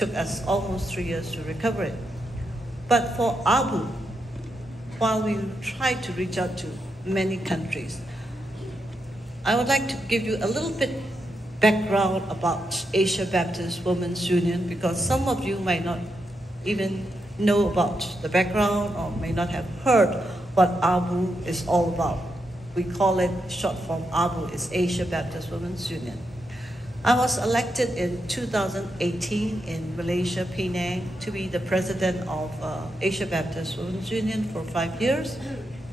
took us almost 3 years to recover it. But for Abu, while we tried to reach out to many countries, I would like to give you a little bit background about Asia Baptist Women's Union, because some of you might not even know about the background or may not have heard what ABU is all about. We call it short form ABU, is Asia Baptist Women's Union. I was elected in 2018 in Malaysia, Penang, to be the president of Asia Baptist Women's Union for 5 years.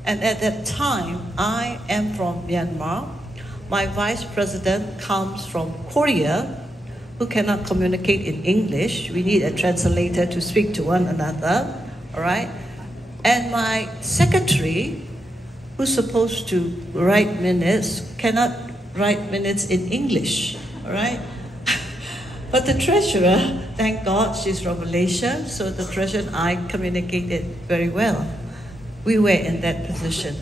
And at that time, I am from Myanmar. My vice president comes from Korea, who cannot communicate in English. We need a translator to speak to one another, all right? And my secretary, who's supposed to write minutes, cannot write minutes in English, all right? But the treasurer, thank God, she's from Malaysia, so the treasurer and I communicated very well. We were in that position.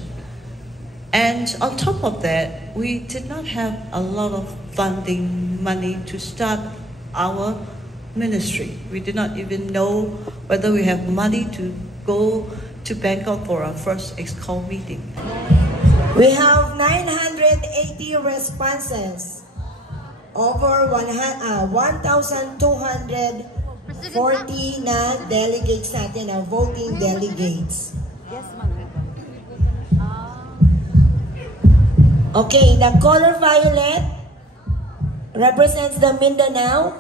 And on top of that, we did not have a lot of funding money to start our ministry. We did not even know whether we have money to go to Bangkok for our first EXCO meeting. We have 980 responses. Over 1,240 na delegates natin, na voting delegates. Okay, the color violet represents the Mindanao.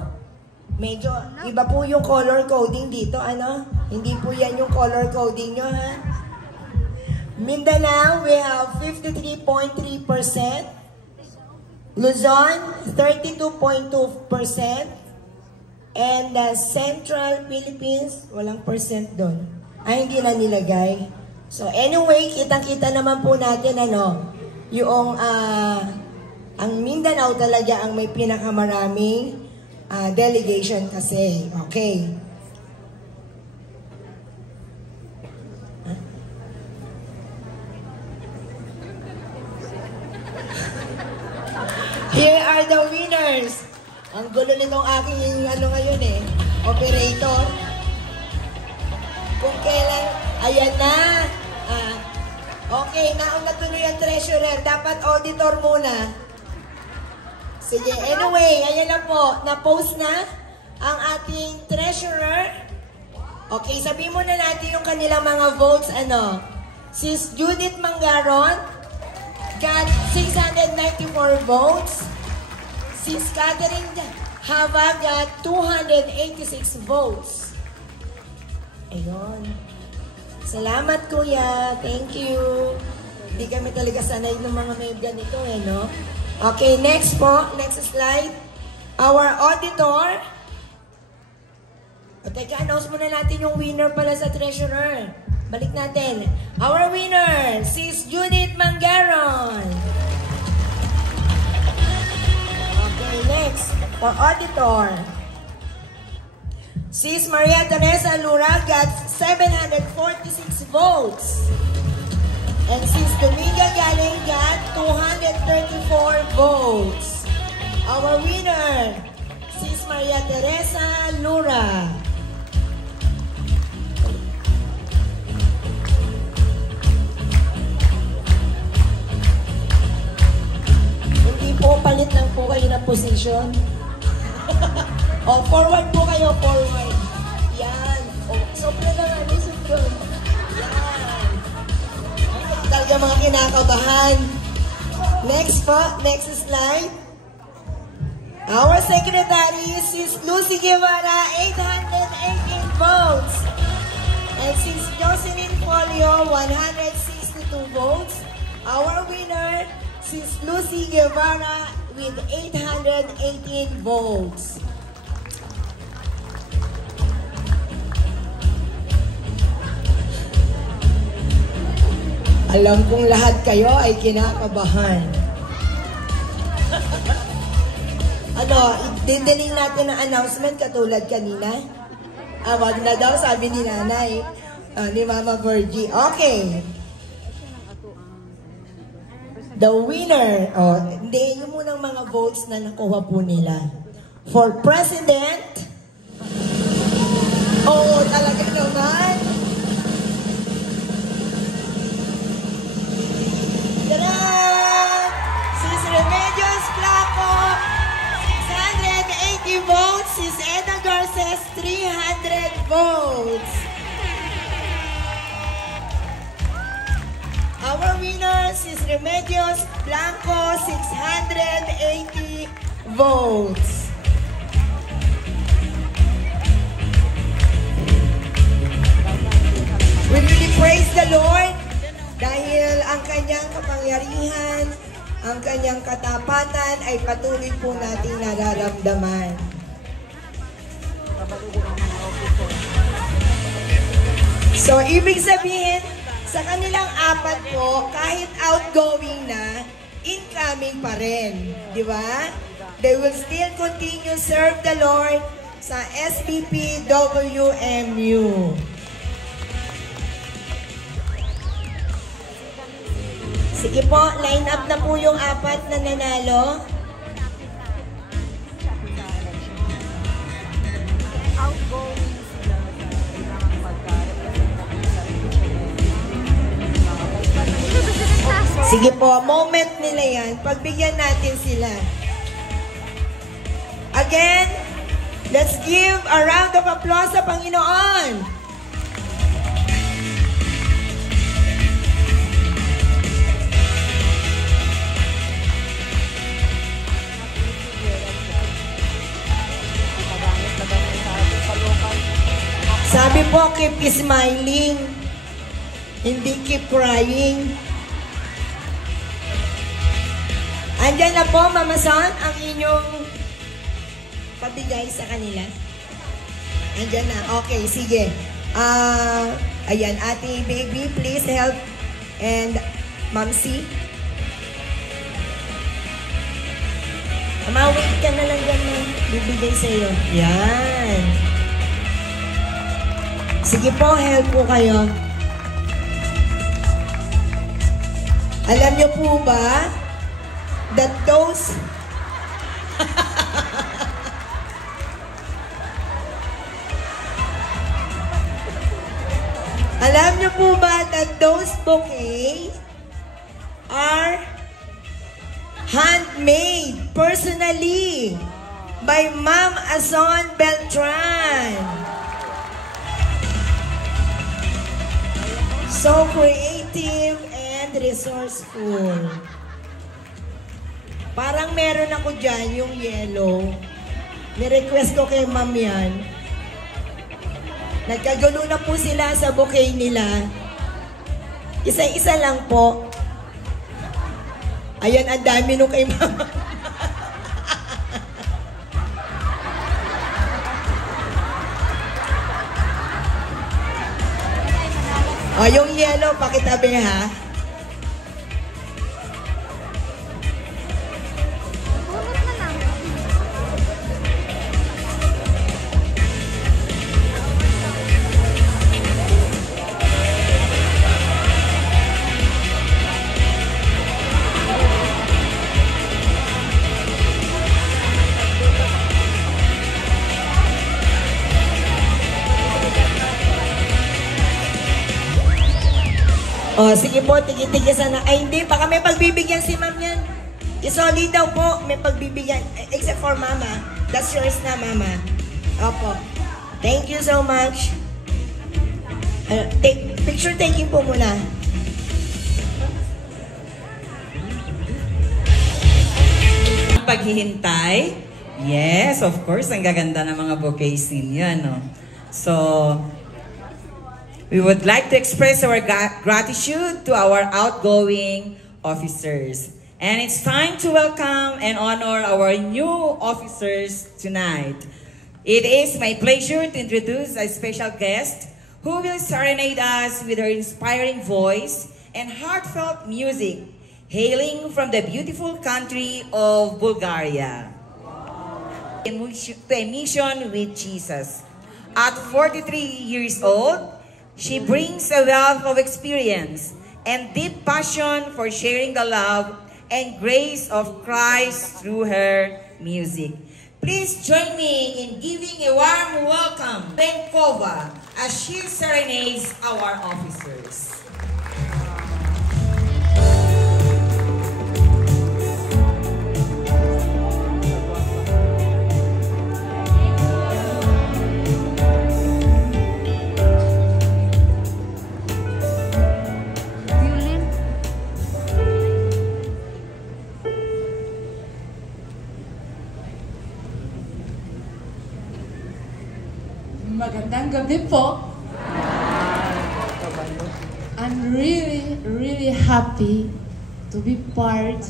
Medyo iba po yung color coding dito, ano? Hindi po yan yung color coding nyo, ha? Mindanao, we have 53.3%. Luzon, 32.2%. And the Central Philippines, walang percent doon. Ay, hindi na nilagay. So anyway, kitang-kita naman po natin, ano, yung ang Mindanao talaga ang may pinakamaraming delegation kasi. Okay. Here are the winners. Ang gulo nitong aking ano ngayon eh, operator. Kung kailan, ayan na. Okay, naong natuloy ang treasurer. Dapat auditor muna. Sige, anyway, ayan na po. Na-post na ang ating treasurer. Okay, sabihin muna natin yung kanilang mga votes. Ano? Sis Judith Mangaron got 694 votes. Sis Catherine Hava got 286 votes. Ayun. Salamat, Kuya. Thank you. Hindi kami talaga sanay ng mga may ganito, eh, no? Okay, next po. Next slide. Our auditor. O, teka, announce muna natin yung winner pala sa treasurer. Balik natin. Our winner, Sis Judith Mangaron. Okay, next. For auditor. Sis Maria Teresa Lura got 746 votes. And Sis Dominga Galing got 234 votes. Our winner, Sis Maria Teresa Lura. Hindi po, palit lang po kayo na position. O, forward po kayo, forward. Yan. O, sobrang na nga, sobrang. Yan. Talaga mga kinakabahan. Next po, next slide. Our secretary is Lucy Guevara, 818 votes. And Sis Jocelyn Folio, 162 votes. Our winner, Sis Lucy Guevara, with 818 votes. Alam kong lahat kayo ay kinakabahan. Ano, didiling natin ang announcement katulad kanina? Wag na daw, sabi ni nanay, ni Mama Virgie. Okay. The winner, hindi, yung munang mga votes na nakuha po nila. For President, talaga naman. Tara! Sis Remedios Blanco, 680 votes. Sis Edna Garces, 300 votes. Our winner, Sis Remedios Blanco, 680 votes. We really praise the Lord dahil ang kanyang kapangyarihan, ang kanyang katapatan ay patuloy po nating nararamdaman. So, ibig sabihin, sa kanilang apat po, kahit outgoing na, incoming pa rin. Di ba? They will still continue serve the Lord sa SPP WMU. Sige po, line up na po yung apat na nanalo. Sige po, moment nila yan. Pagbigyan natin sila. Again, let's give a round of applause sa Panginoon. Sabi po, keep smiling. Hindi keep crying. Andyan na po, Mama Son, ang inyong pabigay sa kanila. Andyan na. Okay, sige. Ayan, Ate Baby, please help. And Ma'am C. Wait ka na lang dyan na bibigay sa'yo. Yan. Sige po, help po kayo. Alam niyo po ba that those alam niyo po ba that those bouquets are handmade personally by Ma'am Azon Beltran? So creative and resourceful. Parang meron ako dyan, yung yellow. Ni-request ko kay Ma'am yan. Nagkagulo na po sila sa bouquet nila. Isa-isa lang po. Ayan, ang dami nung kay Ma'am. O, yung yellow, pakitabi ha. O, sige po, tigil-tigil sana. Ay, hindi. Baka may pagbibigyan si Ma'am yan. Isolid daw po, may pagbibigyan. Except for Mama. That's yours na, Mama. Opo. Thank you so much. Picture taking po muna. Paghihintay. Yes, of course. Ang gaganda ng mga bouquets ninyo, no? So, we would like to express our gratitude to our outgoing officers. And it's time to welcome and honor our new officers tonight. It is my pleasure to introduce a special guest who will serenade us with her inspiring voice and heartfelt music, hailing from the beautiful country of Bulgaria. To a mission with Jesus. At 43 years old, she brings a wealth of experience and deep passion for sharing the love and grace of Christ through her music. Please join me in giving a warm welcome Benkova as she serenades our officers. Magandang gabi po. I'm really happy to be part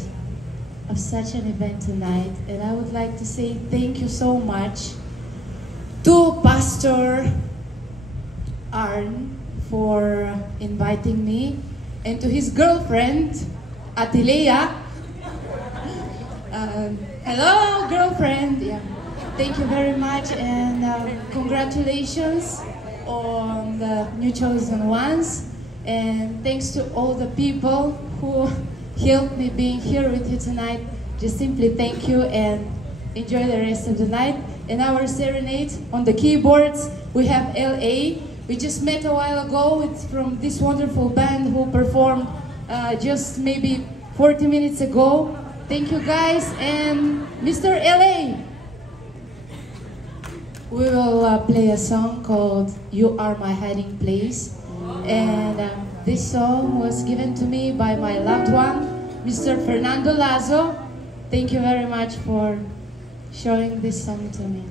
of such an event tonight, and I would like to say thank you so much to Pastor Arn for inviting me, and to his girlfriend, Atilea. Hello, girlfriend. Yeah. Thank you very much, and congratulations on the new chosen ones. And thanks to all the people who helped me being here with you tonight. Just simply thank you and enjoy the rest of the night. And our serenade on the keyboards, we have LA. We just met a while ago from this wonderful band who performed just maybe 40 minutes ago. Thank you guys, and Mr. LA. We will play a song called You Are My Hiding Place. And this song was given to me by my loved one, Mr. Fernando Lazo. Thank you very much for showing this song to me.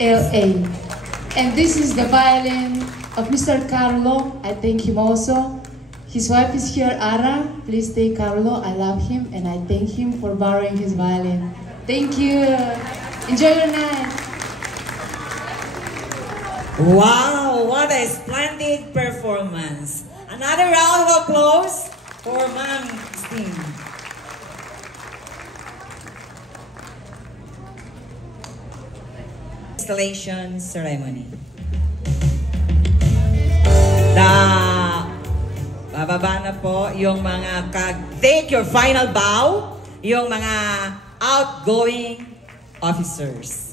LA. And this is the violin of Mr. Carlo. I thank him also. His wife is here, Ara. Please take Carlo. I love him and I thank him for borrowing his violin. Thank you. Enjoy your night. Wow, what a splendid performance. Another round of applause for Ma'am Christine. Installation ceremony. Bababa na po yung mga take your final bow, yung mga outgoing officers.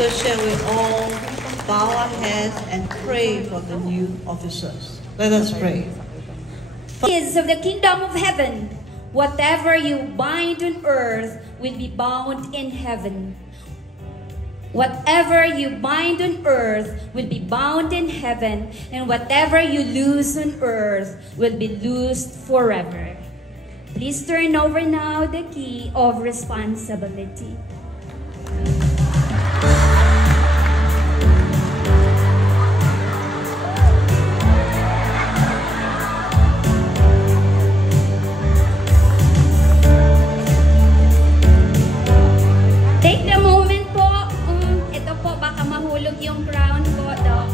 So shall we all bow our heads and pray for the new officers? Let us pray. Is of the kingdom of heaven, whatever you bind on earth will be bound in heaven. Whatever you bind on earth will be bound in heaven, and whatever you loose on earth will be loosed forever. Please turn over now the key of responsibility. Take the moment po. Ito po, baka mahulog yung crown po, Doc.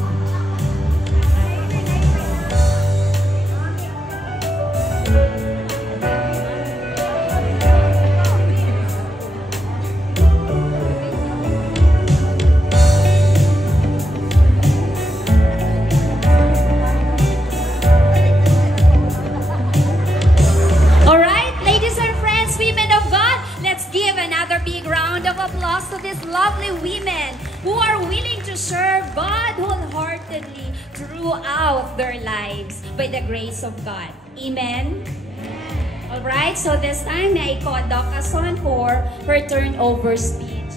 Alright, ladies and friends, women of God, let's give another big round of applause to these lovely women who are willing to serve God wholeheartedly throughout their lives by the grace of God. Amen? Alright, so this time, may I call Doc Ason for her turnover speech.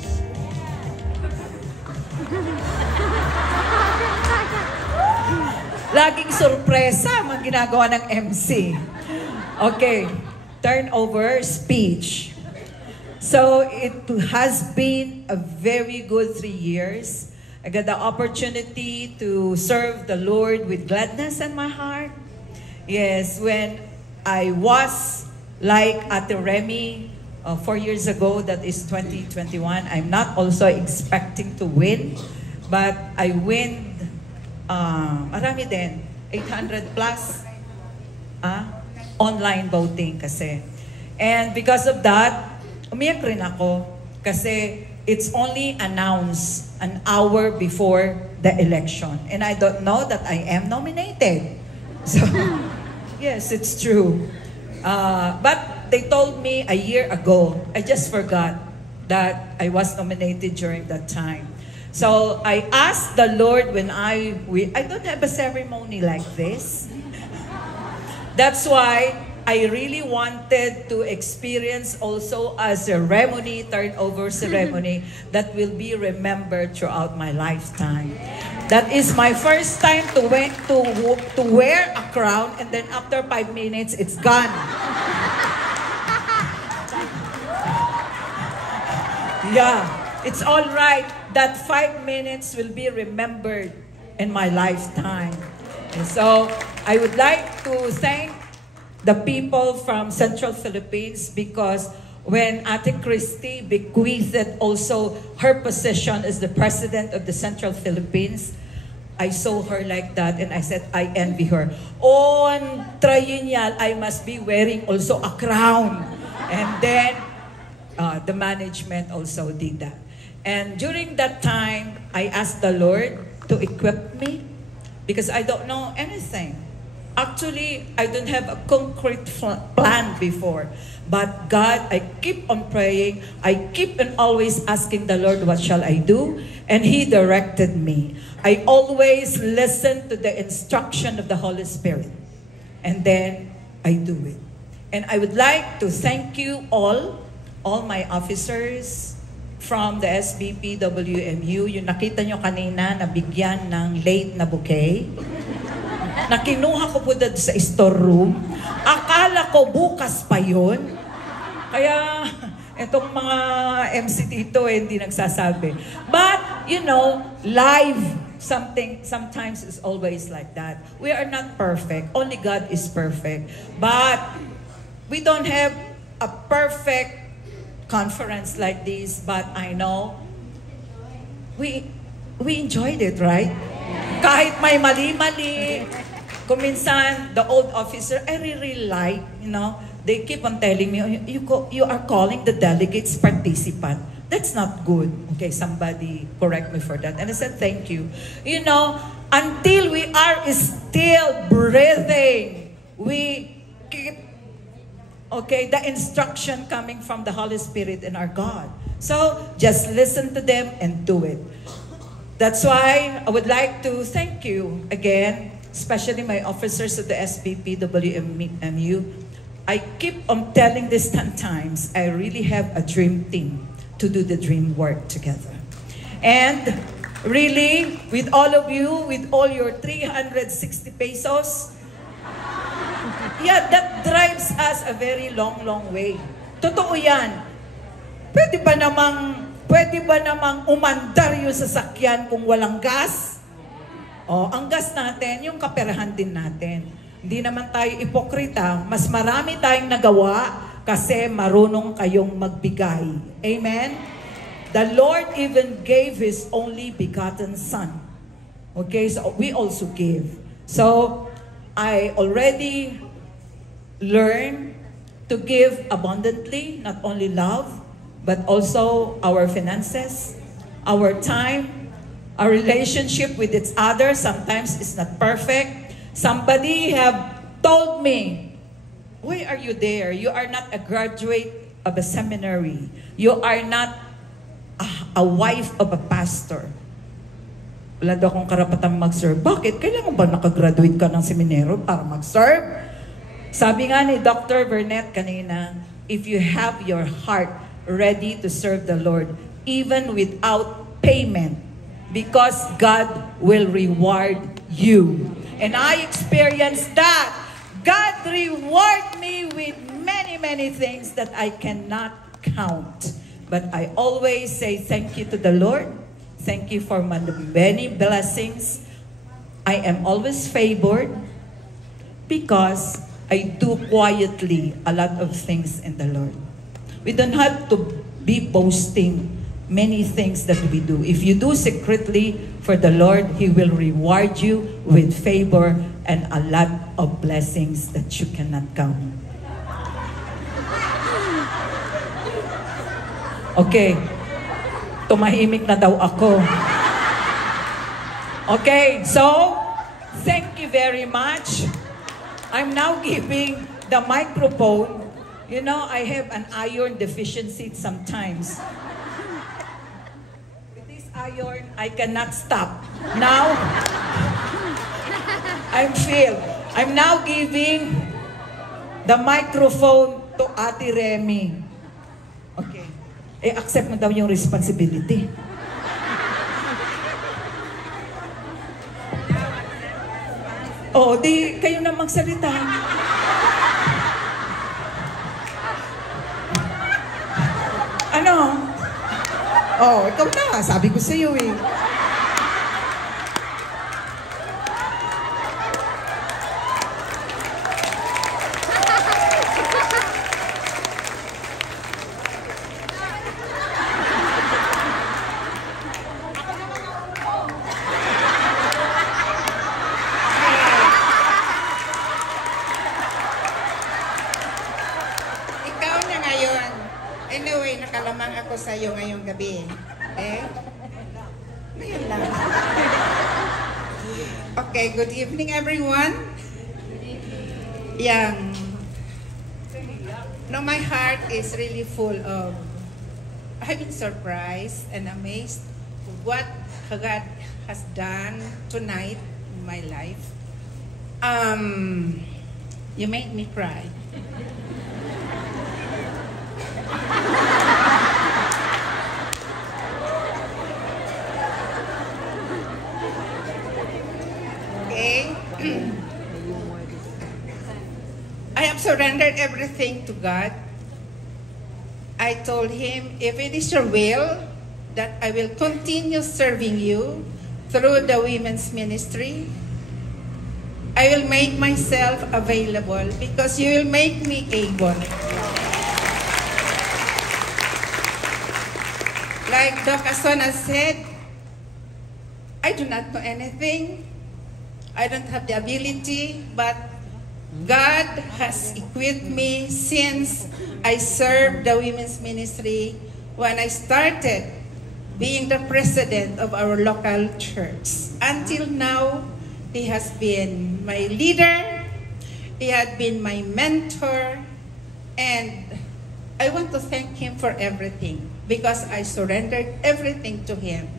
Laging sorpresa ang ginagawa ng MC. Okay, turnover speech. So it has been a very good 3 years. I got the opportunity to serve the Lord with gladness in my heart. Yes, when I was like Ate Remy 4 years ago, that is 2021, I'm not also expecting to win, but I win, marami din, 800 plus online voting kasi. And because of that, umiyak rin ako kasi it's only announced an hour before the election. And I don't know that I am nominated. So, yes, it's true. But they told me a year ago, I just forgot that I was nominated during that time. So I asked the Lord when I don't have a ceremony like this. That's why I really wanted to experience also a ceremony, turnover ceremony that will be remembered throughout my lifetime. That is my first time to wear a crown, and then after 5 minutes, it's gone. Yeah, it's all right. That 5 minutes will be remembered in my lifetime. And so I would like to thank the people from Central Philippines because when Ate Christy bequeathed also her position as the president of the Central Philippines, I saw her like that and I said, I envy her. On triennial, I must be wearing also a crown. And then the management also did that. And during that time, I asked the Lord to equip me because I don't know anything. Actually, I don't have a concrete plan before. But God, I keep on praying. I keep on always asking the Lord, what shall I do? And He directed me. I always listen to the instruction of the Holy Spirit. And then I do it. And I would like to thank you all my officers from the SBP WMU. Yung nakita nyo kanina, nabigyan ng late na bouquet. Na kinuha ko po doon sa storeroom. Akala ko bukas pa yun. Kaya, itong mga MC dito hindi nagsasabi. But, you know, live, sometimes is always like that. We are not perfect. Only God is perfect. But, we don't have a perfect conference like this. But I know, we enjoyed it, right? Kahit may mali-mali. Kung minsan, the old officer, I really like, you know, they keep on telling me, you are calling the delegates participant. That's not good. Okay, somebody correct me for that. And I said, thank you. You know, until we are still breathing, we keep, okay, the instruction coming from the Holy Spirit and our God. So, just listen to them and do it. That's why I would like to thank you again, especially my officers of the SBP WMU. I keep on telling this 10 times, I really have a dream team to do the dream work together. And really, with all of you, with all your 360 pesos, yeah, that drives us a very long, long way. Totoo yan. Pwede ba namang umandar yung sasakyan kung walang gas? O, ang gas natin, yung kaperahan din natin. Hindi naman tayo ipokrita. Mas marami tayong nagawa kasi marunong kayong magbigay. Amen? The Lord even gave His only begotten Son. Okay, so we also give. So, I already learned to give abundantly, not only love, but also our finances, our time, our relationship with each other. Sometimes it's not perfect. Somebody have told me, why are you there? You are not a graduate of a seminary. You are not a wife of a pastor. Wala daw akong karapatang mag-serve. Bakit? Kailangan ba nakagraduate ka ng seminaryo para mag-serve? Sabi nga ni Dr. Burnett kanina, if you have your heart ready to serve the Lord, even without payment, because God will reward you. And I experienced that. God reward me with many, many things that I cannot count. But I always say thank you to the Lord. Thank you for my many blessings. I am always favored because I do quietly a lot of things in the Lord. We don't have to be boasting many things that we do. If you do secretly for the Lord, He will reward you with favor and a lot of blessings that you cannot count. Okay. Tumahimik na daw ako. Okay, so, thank you very much. I'm now giving the microphone. You know, I have an iron deficiency sometimes. With this iron, I cannot stop. Now, I'm now giving the microphone to Ate Remy. Okay. Accept mo daw yung responsibility. Oh, di kayo na magsalita. Ano? Oh, ikaw na. Sabi ko sa iyo eh. Anyway, nakalamang ako sa iyo ngayong gabi. Okay? Okay, good evening, everyone. Yeah. No, my heart is really full of, I've been surprised and amazed what God has done tonight in my life. You made me cry. Okay. I have surrendered everything to God. I told Him, if it is your will, that I will continue serving you through the women's ministry. I will make myself available because you will make me able. Like Doc Asona said, I do not know anything. I don't have the ability, but God has equipped me since I served the women's ministry when I started being the president of our local church. Until now, He has been my leader, He had been my mentor, and I want to thank Him for everything because I surrendered everything to Him.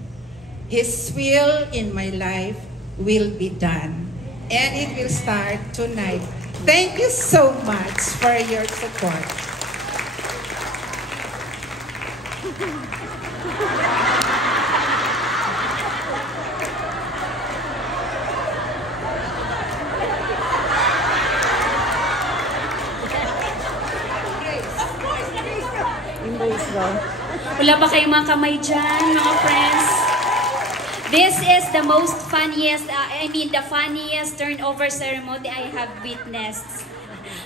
His will in my life will be done, and it will start tonight. Thank you so much for your support. Wala ba kayong mga kamay dyan, mga friends? This is the most funniest, the funniest turnover ceremony I have witnessed.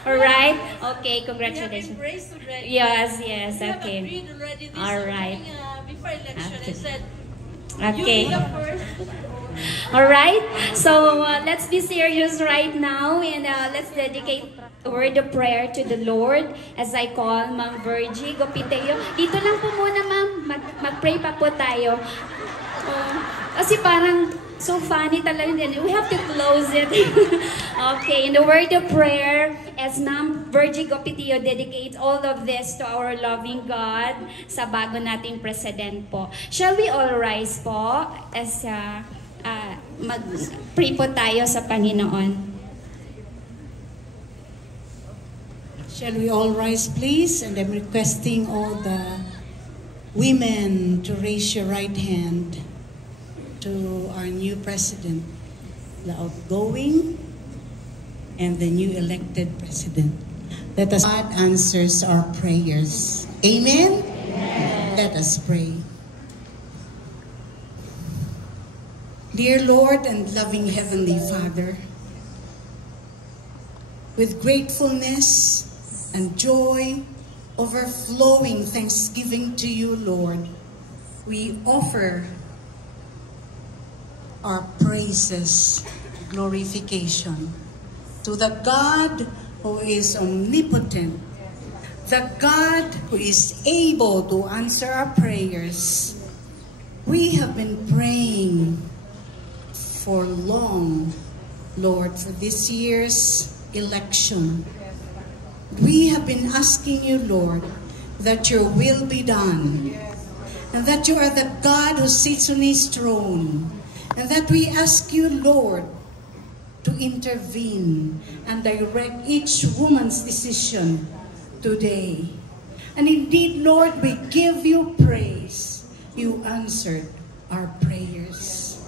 Alright? Okay, congratulations. Yes, yes, okay. Alright. Before election, I said, okay. you be the first. Alright, so let's be serious right now and let's dedicate a word of prayer to the Lord as I call Ma'am Virgie Gopiteo. Dito lang po muna, ma'am. Mag-pray pa po tayo. Kasi parang so funny talaga din. We have to close it. Okay, in the word of prayer, as Ma'am Virgie Gopiteo dedicates all of this to our loving God sa bago nating president po. Shall we all rise po as mag-pray po tayo sa Panginoon? Shall we all rise, please? And I'm requesting all the women to raise your right hand to our new president, the outgoing and the new elected president. Let us, God answers our prayers. Amen? Amen. Let us pray. Dear Lord and loving Heavenly Father, with gratefulness and joy, overflowing thanksgiving to you, Lord, we offer our praises, glorification to the God who is omnipotent, the God who is able to answer our prayers. We have been praying for long, Lord, for this year's election. We have been asking you, Lord, that your will be done, and that you are the God who sits on his throne, and that we ask you, Lord, to intervene and direct each woman's decision today. And indeed, Lord, we give you praise. You answered our prayers.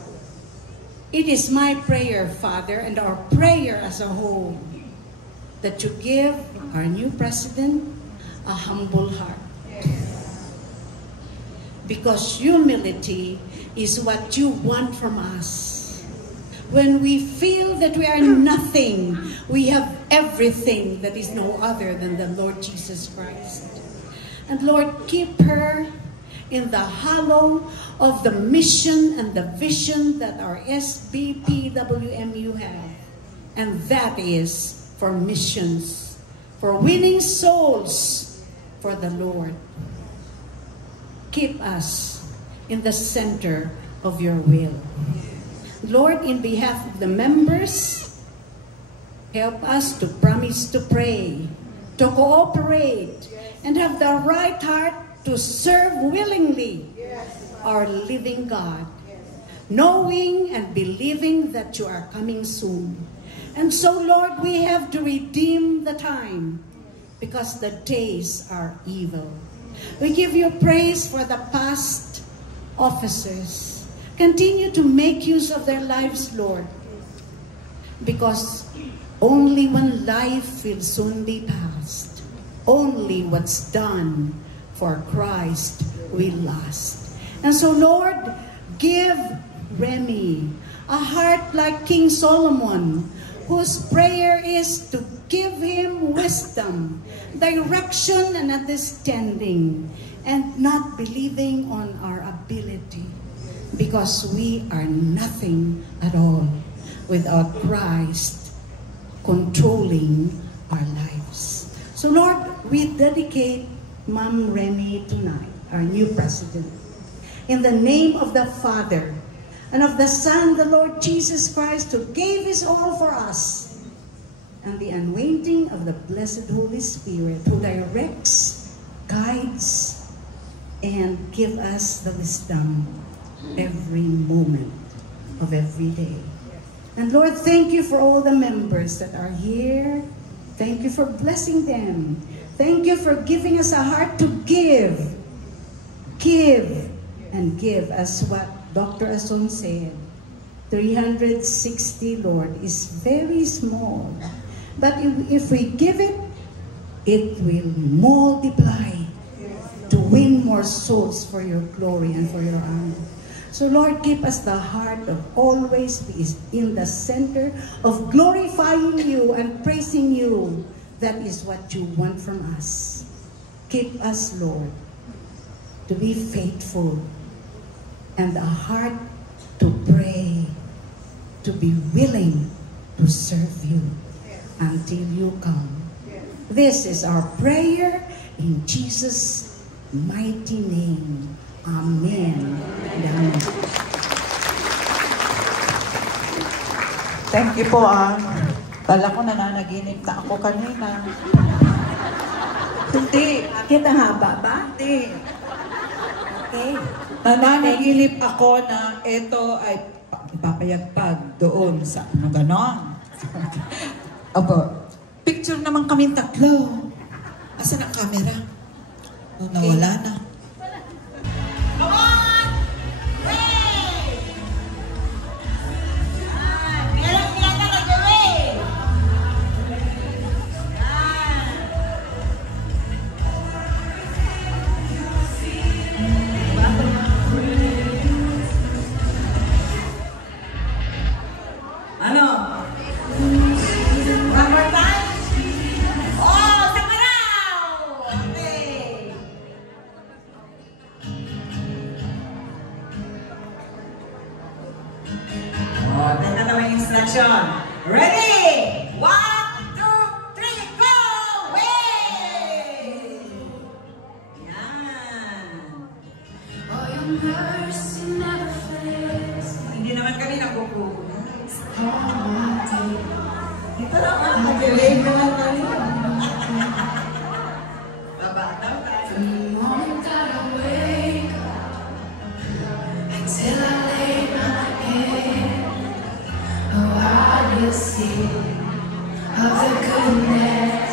It is my prayer, Father, and our prayer as a whole, that you give our new president a humble heart. Because humility is what you want from us. When we feel that we are nothing, we have everything that is no other than the Lord Jesus Christ. And Lord, keep her in the hollow of the mission and the vision that our SBPWMU have. And that is for missions, for winning souls for the Lord. Keep us in the center of your will. Lord, in behalf of the members, help us to promise to pray, to cooperate, and have the right heart to serve willingly our living God, knowing and believing that you are coming soon. And so, Lord, we have to redeem the time because the days are evil. We give you praise for the past officers. Continue to make use of their lives, Lord, because only one life will soon be passed. Only what's done for Christ will last. And so, Lord, give Remy a heart like King Solomon, whose prayer is to give him wisdom, direction, and understanding, and not believing on our ability, because we are nothing at all without Christ controlling our lives. So, Lord, we dedicate Ma'am Remy tonight, our new president, in the name of the Father, and of the Son, the Lord Jesus Christ, who gave his all for us, and the anointing of the blessed Holy Spirit, who directs, guides, and give us the wisdom every moment of every day. And Lord, thank you for all the members that are here. Thank you for blessing them. Thank you for giving us a heart to give. Give and give, as what Dr. Ason said. 360, Lord, is very small. But if we give it, it will multiply to win more souls for your glory and for your honor. So, Lord, give us the heart of always be in the center of glorifying you and praising you. That is what you want from us. Keep us, Lord, to be faithful, and a heart to pray, to be willing to serve you until you come. This is our prayer in Jesus' mighty name. Amen. Amen. Thank you po. Kala ko nananaginip na ako kanina. Hindi. Kita haba ba? Hindi. Okay. Nananaginip ako na ito ay ipapayagpag doon sa ano ganon. Aba, picture naman kami tatlo. Asan ang camera? Okay. Nawala na. Come on! Wave! Meron sila na nag-wave! Ano? One more time? Oh, Samaraw! Okay. Oh, tignan naman yung instruction. Ready? 1, 2, 3, go! Wave! Yan. Hindi naman kami nagpupunan. Dito lang ah, mag-wave naman kami. Baba daw tayo. Till I lay my head, oh, I will sing of the goodness